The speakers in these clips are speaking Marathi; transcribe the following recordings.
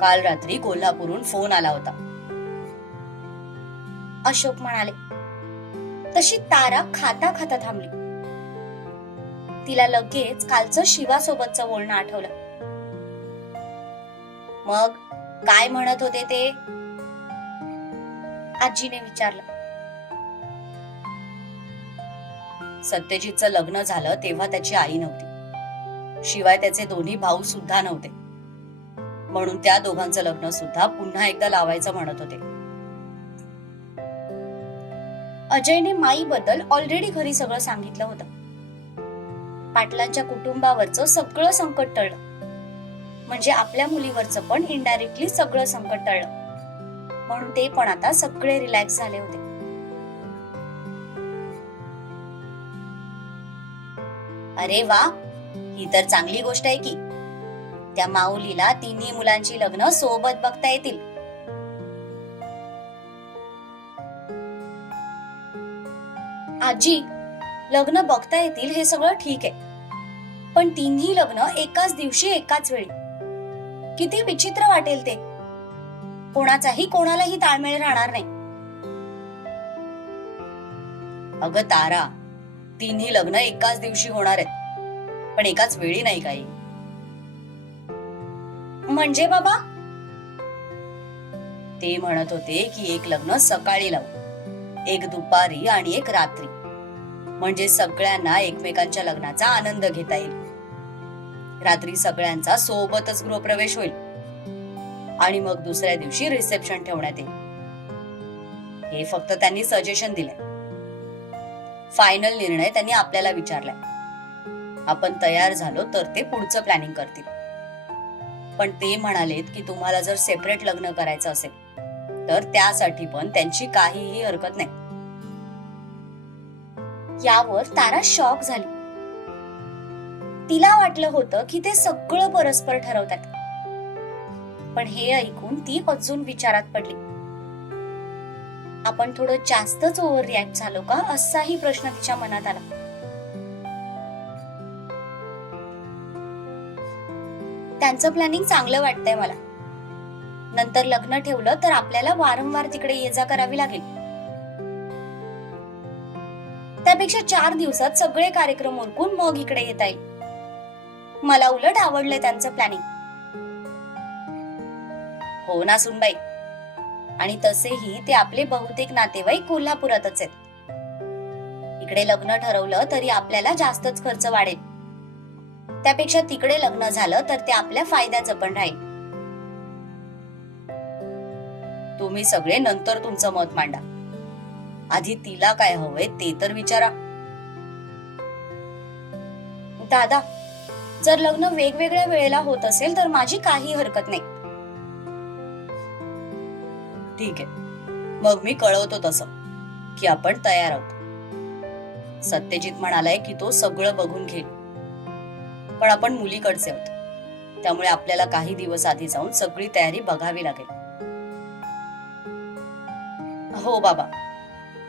काल रात्री कोल्हापूरहून फोन आला होता. अशोक म्हणाले तशी तारा खाता खाता थांबली. तिला लगेच कालचं शिवासोबतचं बोलणं आठवलं. मग काय म्हणत होते ते? आजीने विचारलं. सत्यजितचं लग्न झालं तेव्हा त्याची आई नव्हती. शिवाय त्याचे दोन्ही भाऊ सुद्धा नव्हते. म्हणून त्या दोघांचं लग्न सुद्धा पुन्हा एकदा लावायचं म्हणत होते. अजयने माई बद्दल ऑलरेडी घरी सगळं सांगितलं होतं. पाटलांच्या कुटुंबावरचं सगळं संकट टळलं. म्हणजे आपल्या मुलीवरचं पण इनडायरेक्टली सगळं संकट टळलं. म्हणून ते पण आता सगळे रिलॅक्स झाले होते. अरे वा ही तर चांगली गोष्ट आहे की. त्या माऊलीला तिन्ही मुलांची लग्न सोबत बघता येतील. आजी लग्न बघता येतील हे सगळं ठीक आहे. पण तिन्ही लग्न एकाच दिवशी एकाच वेळी. किती विचित्र वाटेल ते. कोणाचाही कोणालाही ताळमेळ राहणार नाही. अगं तारा तिन्ही लग्न एकाच दिवशी होणार आहेत. पण एकाच वेळी नाही काही. म्हणजे बाबा? ते म्हणत होते की एक लग्न सकाळी लावू एक दुपारी आणि एक रात्री. म्हणजे सगळ्यांना एकमेकांच्या लग्नाचा आनंद घेता येईल. रात्री सगळ्यांचा सोबतच गृहप्रवेश होईल. आणि मग दुसऱ्या दिवशी रिसेप्शन ठेवण्यात येईल. हे फक्त त्यांनी सजेशन दिले फायनल निर्णय त्यांनी आपल्याला विचारलाय. आपण तयार झालो तर ते पुढचं प्लॅनिंग करतील. पण ते म्हणालेत की तुम्हाला जर सेपरेट लग्न करायचं असेल तर त्यासाठी पण त्यांची काहीही हरकत नाही. यावर तारा शॉक झाली. तिला वाटलं होतं की ते सगळं परस्पर ठरवतात. पण हे ऐकून ती अजून विचारात पडली. आपण थोडं जास्तच ओव्हर रिॲक्ट झालो का असाही प्रश्न तिच्या मनात आला. त्यांचं प्लॅनिंग चांगलं वाटतंय मला. नंतर लग्न ठेवलं तर आपल्याला वारंवार तिकडे ये जा करावी लागेल. त्यापेक्षा चार दिवसात सगळे कार्यक्रम उरकून मग इकडे येता येईल. मला उलट आवडलंय त्यांचं प्लॅनिंग हो ना सुनबाई. आणि तसेही ते आपले बहुतेक नातेवाईक कोल्हापुरातच आहेत. इकडे लग्न ठरवलं तरी आपल्याला जास्तच खर्च वाढेल. त्यापेक्षा तिकडे लग्न झालं तर ते आपल्या फायद्याचं पण राहील. तुम्ही सगळे नंतर तुमचं मत मांडा. आधी तिला काय हवंय ते तर विचारा. दादा जर लग्न वेगवेगळ्या वेळेला होत असेल तर माझी काही हरकत नाही. ठीक आहे. मग मी कळवतो तसं की आपण तयार आहोत. सत्यजित म्हणालाय की तो सगळं बघून घेईल. पण आपण मुलीकडचे आहोत त्यामुळे आपल्याला काही दिवस आधी जाऊन सगळी तयारी बघावी लागेल. हो बाबा.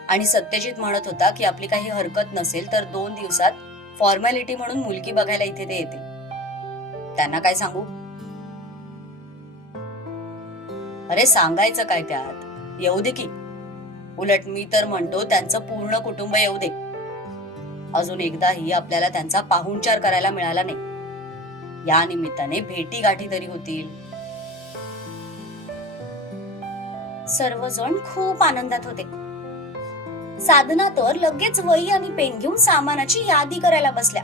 आणि सत्यजित म्हणत होता की आपली काही हरकत नसेल तर दोन दिवसात फॉर्मॅलिटी म्हणून मुलगी बघायला इथे ते येते त्यांना काय सांगू? अरे सांगायचं काय त्यात? येऊ दे की. उलट मी तर म्हणतो त्यांचं पूर्ण कुटुंब येऊ दे. अजून एकदाही आपल्याला त्यांचा पाहुणचार करायला मिळाला नाही. या निमित्ताने भेटी गाठी तरी होतील. सर्वजण खूप आनंदात होते. साधना तर लगेच वही आणि पेन घेऊन सामानाची यादी करायला बसल्या.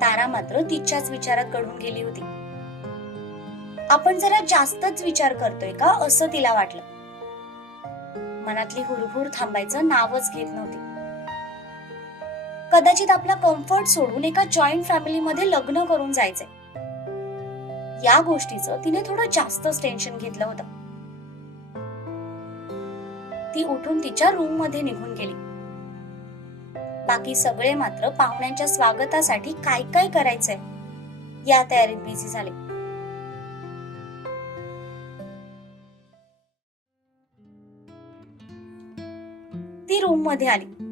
तारा मात्र तिच्याच विचारात कडून गेली होती. आपण जरा जास्तच विचार करतोय का असं तिला वाटलं. मनातली हुरहुर थांबायचं नावच घेत नव्हती. कदाचित आपला कम्फर्ट सोडून एका जॉईंट फॅमिलीमध्ये लग्न करून जायचंय. या गोष्टीचं तिने थोडं जास्तच टेन्शन घेतलं होतं. ती उठून तिच्या रूममध्ये निघून गेली. बाकी सगळे मात्र पाहुण्यांच्या स्वागतासाठी काय काय करायचंय या तयारीत बिझी झाले. ती रूममध्ये आली.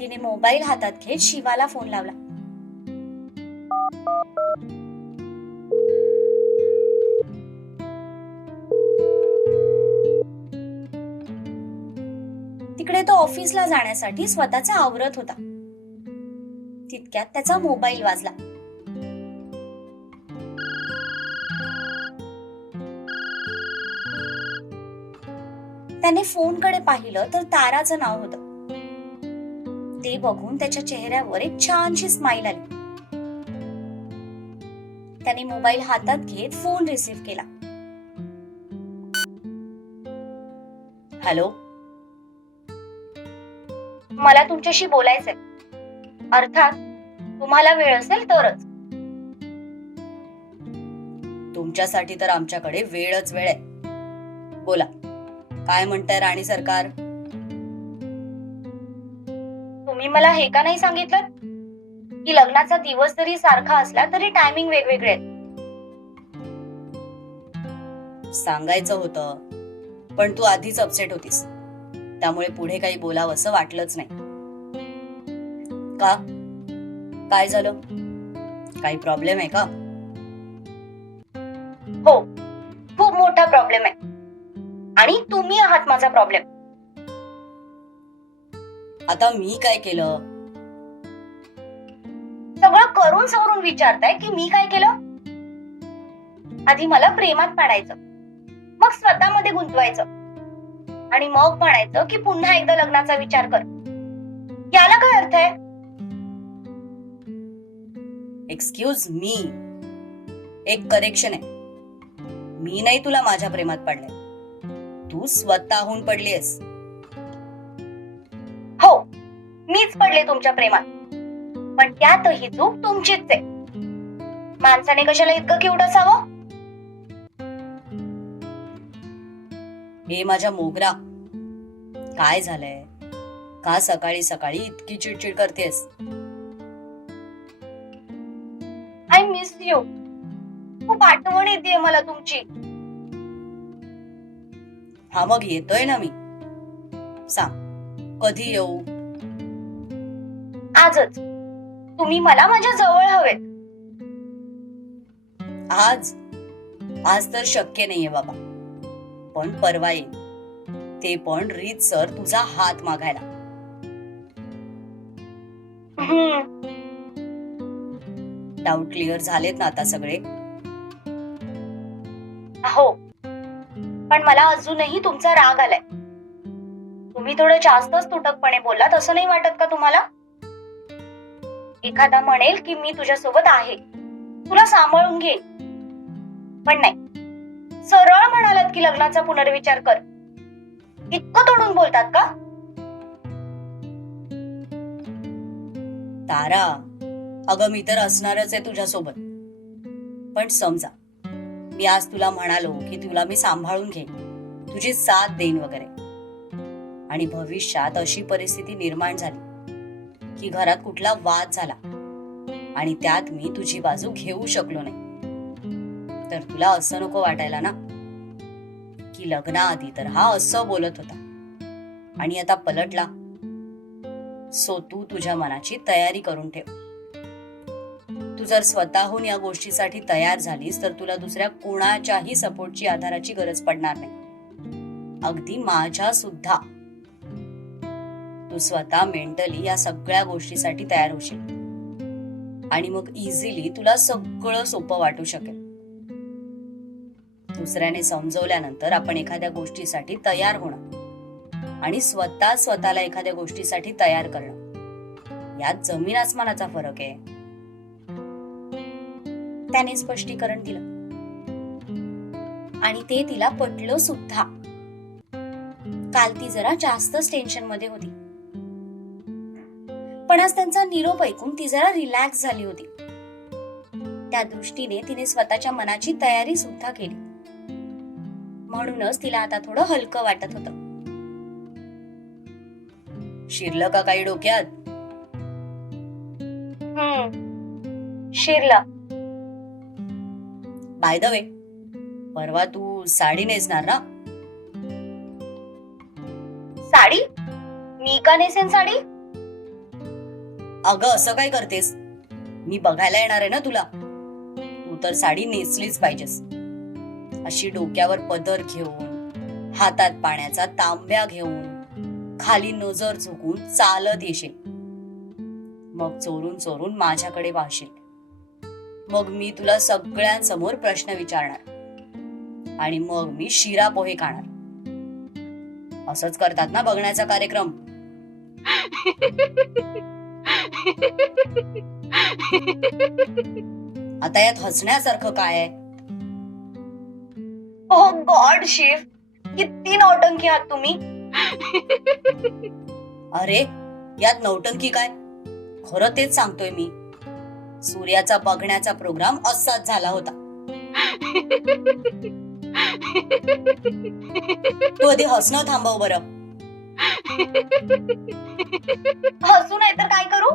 तिने मोबाईल हातात घेत शिवाला फोन लावला. तिकडे तो ऑफिसला जाण्यासाठी स्वतःचा आवरत होता. तितक्यात त्याचा मोबाईल वाजला. त्याने फोनकडे पाहिलं तर ताराचं नाव होतं. ते बघून त्याच्या चेहऱ्यावर एक छानशी स्माइल आली. त्याने मोबाईल हातात घेत फोन रिसीव्ह केला. हॅलो मला तुमच्याशी बोलायचंय. अर्थात तुम्हाला वेळ असेल तरच. तुमच्यासाठी तर आमच्याकडे वेळच वेळ आहे. बोला. काय म्हणताय राणी सरकार? तुम्ही मला हे का नाही सांगितलं? की लग्नाचा दिवस जरी सारखा असला तरी टायमिंग वेगवेगळे सांगायचं होतं पण तू आधीच अपसेट होतीस. त्यामुळे पुढे काही बोलावं असं वाटलंच नाही. का? काय झालं? काही प्रॉब्लेम आहे का? हो खूप मोठा प्रॉब्लेम आहे. आणि तुम्ही आहात माझा प्रॉब्लेम आता मी काय केलं? सगळं करून सवरून विचारताय की मी काय केलं? आधी मला प्रेमात पाडायचं. मग स्वतःमध्ये गुंतवायचं. आणि मग म्हणायचं की पुन्हा एकदा लग्नाचा विचार कर. याला काय अर्थ आहे? एक्सक्यूज मी एक करेक्शन आहे. मी नाही तुला माझ्या प्रेमात पडले तू स्वतःहून पडलीस मीच पडले तुमच्या प्रेमात. पण त्यातही चूक तुमचीच आहे. माणसाने कशाला इतकं क्यूट असावं? हे माझ्या मोगरा. काय झालंय? का सकाळी सकाळी इतकी चिडचिड करतेस? आय मिस यू खूप आठवण येते मला तुमची. हा मग येतोय ना मी. सांग कधी येऊ? आजच. तुम्ही मला माझ्या जवळ हवेत. आज? आज तर शक्य नाहीये बाबा. पण परवा येईल ते पण रीत सर तुझा हात मागायला. डाऊट क्लिअर झालेत ना आता सगळे? हो. पण मला अजूनही तुमचा राग आलाय. तुम्ही थोडं जास्तच तुटकपणे बोललात असं नाही वाटत का तुम्हाला? एखादा म्हणेल की मी तुझ्यासोबत आहे. तुला सांभाळून घे. पण नाही. सरळ म्हणालात की लग्नाचा पुनर्विचार कर. इतकं तोडून बोलतात का? तारा अगं मी तर असणारच आहे तुझ्यासोबत. पण समजा मी आज तुला म्हणालो की तुला मी सांभाळून घेईन. तुझी साथ देईन वगैरे. आणि भविष्यात अशी परिस्थिती निर्माण झाली. की घरात कुठला वाद झाला. आणि त्यात मी तुझी बाजू घेऊ शकलो नाही. तर तुला असं नको वाटायला ना की लग्नाआधी तर हा असं बोलत होता. आणि आता पलटला. सो तू तुझ्या मनाची तयारी करून ठेव. तू जर स्वतःहून या गोष्टीसाठी तयार झालीस तर तुला दुसऱ्या कोणाच्याही सपोर्टची आधाराची गरज पडणार नाही. अगदी माझ्या सुद्धा तू स्वतः मेंटली या सगळ्या गोष्टीसाठी तयार होशील. आणि मग इझिली तुला सगळं सोपं वाटू शकेल. दुसऱ्याने समजवल्यानंतर आपण एखाद्या गोष्टीसाठी तयार होणं आणि स्वतः स्वतःला एखाद्या गोष्टीसाठी तयार करणं. यात जमीन आसमानाचा फरक आहे. त्याने स्पष्टीकरण दिलं. आणि ते तिला पटलं सुद्धा. काल ती जरा जास्तच टेन्शनमध्ये होती. पण आज त्यांचा निरोप ऐकून ती जरा रिलॅक्स झाली होती. त्या दृष्टीने तिने स्वतःच्या मनाची तयारी सुद्धा केली. म्हणूनच तिला आता थोडं हलकं वाटत होतं. शिरलं का काही डोक्यात? शिरला. बाय द वे परवा तू साडी नेसणार ना? साडी? मी का नेसेन साडी? अगं असं काय करतेस? मी बघायला येणार आहे ना तुला. तू तर साडी नेसलीच पाहिजेस. अशी डोक्यावर पदर घेऊन हातात पाण्याचा तांब्या घेऊन खाली नजर झुकून चालत येशील. मग चोरून चोरून माझ्याकडे पाहशील मग मी तुला सगळ्यांसमोर प्रश्न विचारणार. आणि मग मी शिरा पोहे खाणार. असंच करतात ना बघण्याचा कार्यक्रम. आता यात हसण्यासारखं काय आहे? ओ गॉड शिव किती नौटंकी आहात तुम्ही? अरे यात नौटंकी काय? खरं तेच सांगतोय मी. सूर्याचा बघण्याचा प्रोग्राम असाच झाला होता. तू आधी हसणं थांबव बरं. हसू नाही तर काय करू?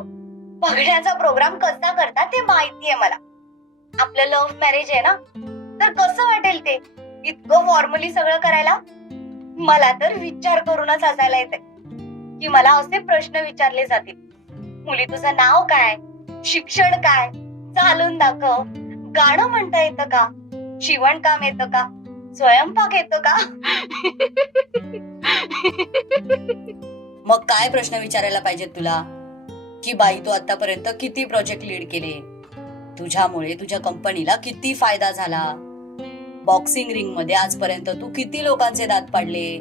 बघण्याचा प्रोग्राम कसा करता ते माहितीये मला. आपलं लव्ह मॅरेज आहे ना? तर कसं वाटेल ते? इतकं फॉर्मली सगळं करायला? मला तर विचार करूनच असायला येते की मला असे प्रश्न विचारले जातील. मुली तुझं नाव काय? शिक्षण काय? चालून दाखव. गाणं म्हणता येतं का? शिवणकाम येतं का? स्वयंपाक येतं का? मग काय प्रश्न विचारायला पाहिजेत तुला? की बाई तू आतापर्यंत किती प्रोजेक्ट लीड केले? तुझ्यामुळे तुझ्या कंपनीला किती फायदा झाला? बॉक्सिंग रिंगमध्ये आजपर्यंत तू किती लोकांचे दात पाडले?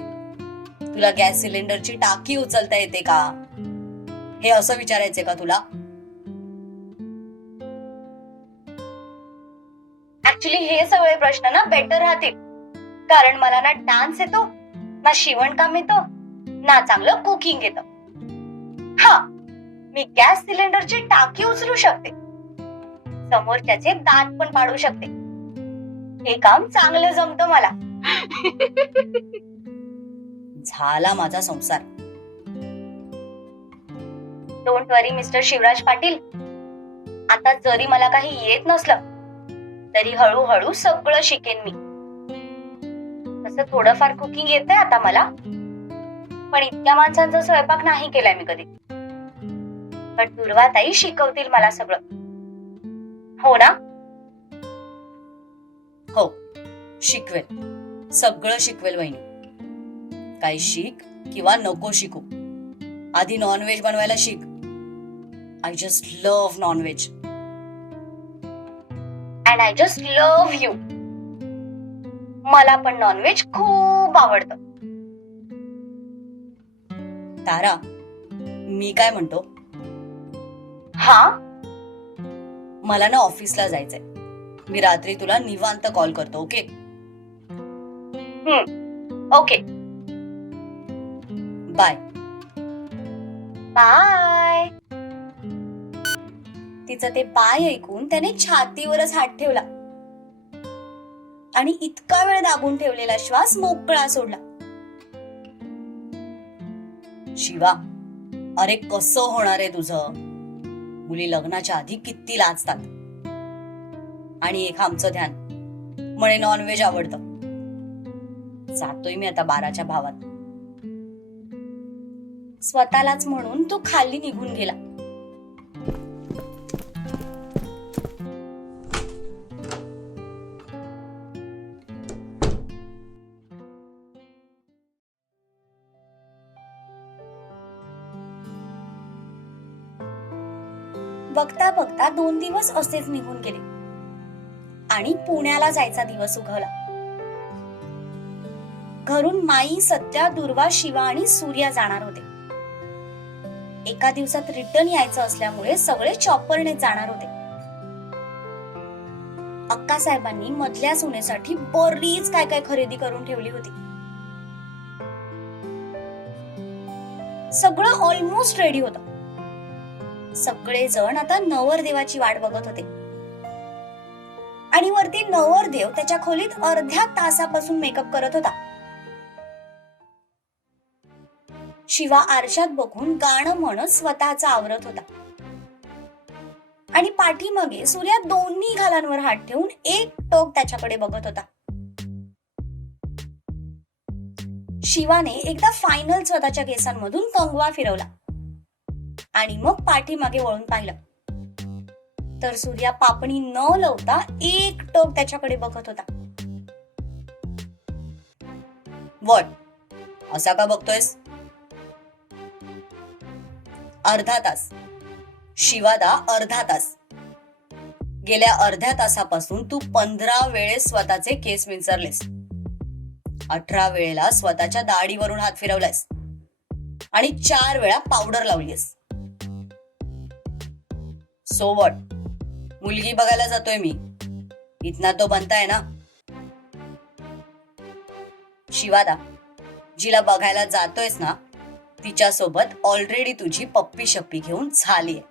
तुला गॅस सिलेंडरची टाकी उचलता येते का? हे असं विचारायचंय का तुला? ऍक्च्युली हे सगळे प्रश्न ना बेटर राहतील. कारण मला ना डान्स येतो. ना शिवणकाम येतं ना चांगलं कुकिंग येतं. हा मी गॅस सिलेंडरची टाकी उचलू शकते. समोरच्याचे दात पण पाडू शकते. हे काम चांगलं जमतं मला. झाला माझा संसार. Don't worry mister Shivraj Patil. आता जरी मला काही येत नसलं तरी हळूहळू सगळं शिकेन मी. तसं थोडंफार कुकिंग येतंय आता मला. पण इतक्या माणसांचा स्वयंपाक नाही केलाय मी कधी. पण दुर्वाताई शिकवतील मला सगळं. हो ना? हो. शिकवेल. सगळं शिकवेल वहिनी. काही शिक किंवा नको शिकू. आधी नॉनव्हेज बनवायला शिक. I just love non veg and I just love you मला पण नॉनव्हेज खूप आवडतं. तारा मी काय म्हणतो? हा? मला ना ऑफिसला जायचंय. मी रात्री तुला निवांत कॉल करतो ओके? ओके. बाय. बाय. तिचं ते बाय ऐकून त्याने छातीवरच हात ठेवला. आणि इतका वेळ दाबून ठेवलेला श्वास मोकळा सोडला. शिवा अरे कसं होणार आहे तुझं? मुली लग्नाच्या आधी किती लाजतात. आणि एक आमचं ध्यान म्हणे नॉनव्हेज आवडतं. जातोय मी आता बाराच्या भावात. स्वतःलाच म्हणून तो खाली निघून गेला. बघता बघता दोन दिवस असेच निघून गेले. आणि पुण्याला जायचा दिवस उगवला. घरून माई सत्या दुर्वा शिवा आणि सूर्या जाणार होते. एका दिवसात रिटर्न यायचं असल्यामुळे सगळे चॉपरने जाणार होते. अक्का साहेबांनी मधल्या सुनेसाठी बरीच काय काय खरेदी करून ठेवली होती. सगळं ऑलमोस्ट रेडी होतं. सगळेजण आता नवरदेवाची वाट बघत होते. आणि वरती नवरदेव त्याच्या खोलीत अर्ध्या तासापासून मेकअप करत होता. शिवा आरशात बघून गाणं म्हणत स्वतःचा आवरत होता. आणि पाठीमागे सूर्या दोन्ही घालांवर हात ठेवून एक टोक त्याच्याकडे बघत होता. शिवाने एकदा फायनल स्वतःच्या केसांमधून कंगवा फिरवला. आणि मग पाठीमागे वळून पाहिलं. तर सूर्या पापणी न लवता एक टोक त्याच्याकडे बघत होता. वट असा का बघतोयस? अर्धा तास. शिवादा अर्धा तास. गेल्या अर्ध्या तासापासून तू पंधरा वेळेस स्वतःचे केस विंचरलेस. अठरा वेळेला स्वतःच्या दाढीवरून हात फिरवलायस. आणि चार वेळा पावडर लावलीस सो वॉट मुलगी बघायला जातोय मी. इतना तो बनताय ना? शिवादा जिला बघायला जातोयस ना? तिच्यासोबत ऑलरेडी तुझी पप्पी शप्पी घेऊन झालीये.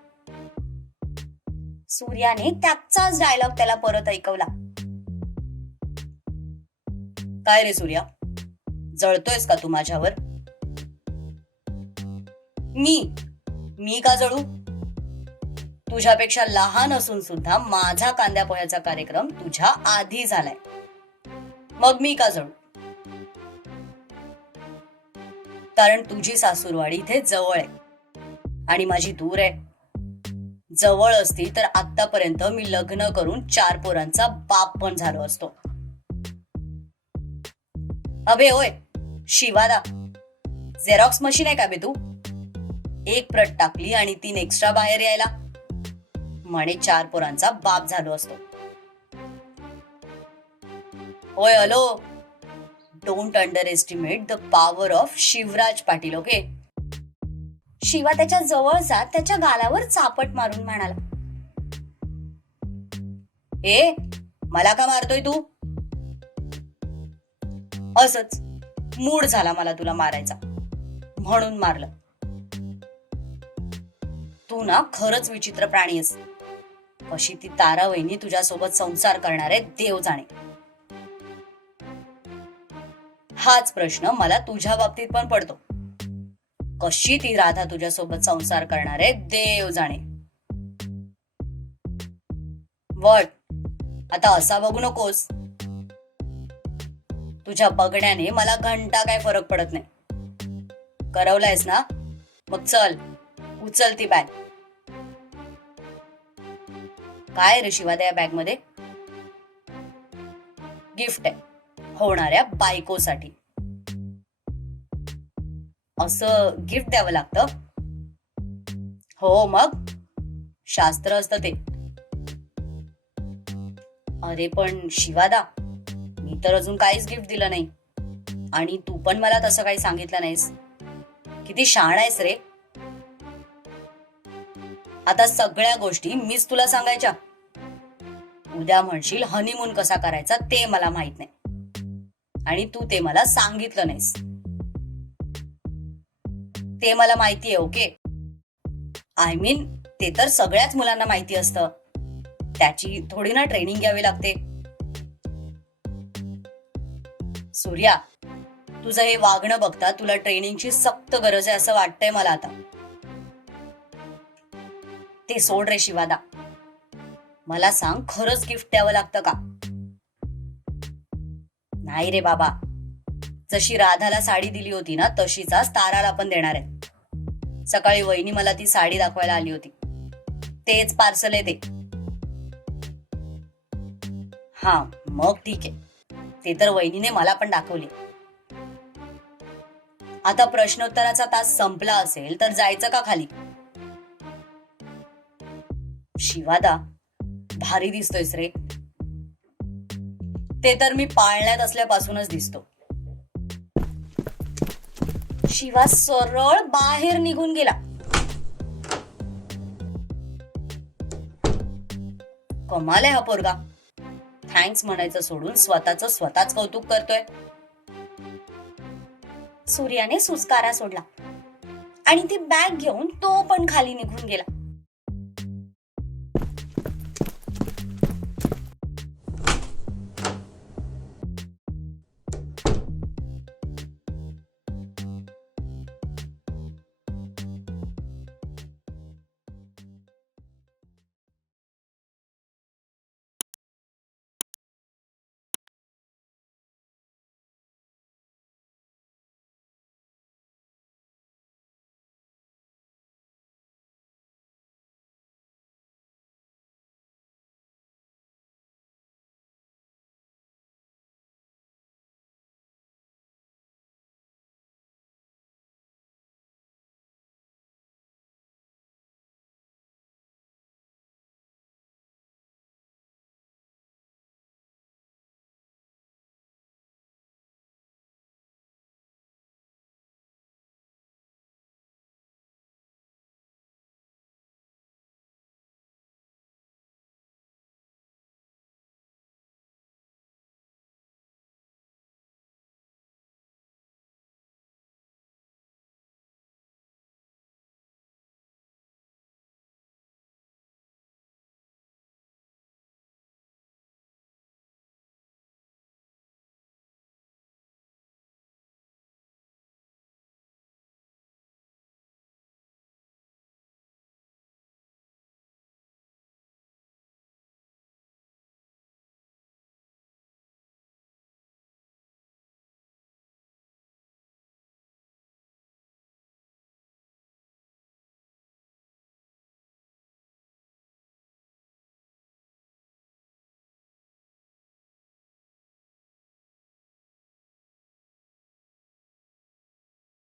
सूर्याने त्याचाच डायलॉग त्याला परत ऐकवला. काय रे सूर्या? जळतोयस का तू माझ्यावर? मी? मी का जळू? तुझ्यापेक्षा लहान असून सुद्धा माझा कांद्या पोह्याचा कार्यक्रम तुझ्या आधी झालाय. मग मी का जणू कारण तुझी सासूरवाडी इथे जवळ आहे. आणि माझी दूर आहे. जवळ असती तर आतापर्यंत मी लग्न करून चार पोरांचा बाप पण झालो असतो. अबे होय शिवादा. झेरॉक्स मशीन आहे का बे तू? एक प्रत टाकली आणि तीन एक्स्ट्रा बाहेर यायला. म्हणे चार पोरांचा बाप झालो असतो. होय hello don't underestimate the power of Shivraj Patil okay Shiva त्याच्याजवळ जात त्याच्या गालावर चापट मारून म्हणाला. ए मला का मारतोय तू? असच मूड झाला मला तुला मारायचा. म्हणून मारलं. तू ना खरंच विचित्र प्राणी आहेस. कशी ती तारा वहिनी तुझ्यासोबत संसार करणारे देव जाणे. हाच प्रश्न मला तुझ्या बाबतीत पण पडतो. कशी ती राधा तुझ्यासोबत संसार करणारे देव जाणे. वट आता असा बघू नकोस. तुझ्या बघण्याने मला घंटा काय फरक पडत नाही. करवलायस ना? मग चल उचल ती बॅग. काय रे शिवादा या बॅगमध्ये गिफ्ट आहे. होणाऱ्या बायकोसाठी. असं गिफ्ट द्यावं लागतं. हो मग? शास्त्र असतं ते. अरे पण शिवादा मी तर अजून काहीच गिफ्ट दिलं नाही. आणि तू पण मला तसं काही सांगितलं नाहीस. किती शाण आहेस रे. आता सगळ्या गोष्टी मीच तुला सांगायच्या. उद्या म्हणशील हनीमून कसा करायचा ते मला माहीत नाही. आणि तू ते मला सांगितलं नाहीस. ते मला माहिती आहे ओके आय मीन ते तर सगळ्याच मुलांना माहिती असतं. त्याची थोडी ना ट्रेनिंग घ्यावी लागते. सूर्या तुझं हे वागणं बघता तुला ट्रेनिंगची सक्त गरज आहे असं वाटतंय मला आता. ते सोड रे शिवादा. मला सांग खरंच गिफ्ट द्यावं लागतं का? नाही रे बाबा. जशी राधाला साडी दिली होती ना तशीचाच ताराला पण देणार आहे. सकाळी वहिनी मला ती साडी दाखवायला आली होती. तेच पार्सल आहे ते. हा मग ठीक आहे. ते तर वहिनीने मला पण दाखवली. आता प्रश्नोत्तराचा तास संपला असेल तर जायचं का खाली? शिवादा? भारी दिसतोयस रे. ते तर मी पाळण्यात असल्यापासूनच दिसतो. शिवा सरळ बाहेर निघून गेला. कमाल आहे हा पोरगा. थँक्स म्हणायचं सोडून स्वतःच स्वतःच कौतुक करतोय. सूर्याने सुस्कारा सोडला. आणि ती बॅग घेऊन तो पण खाली निघून गेला.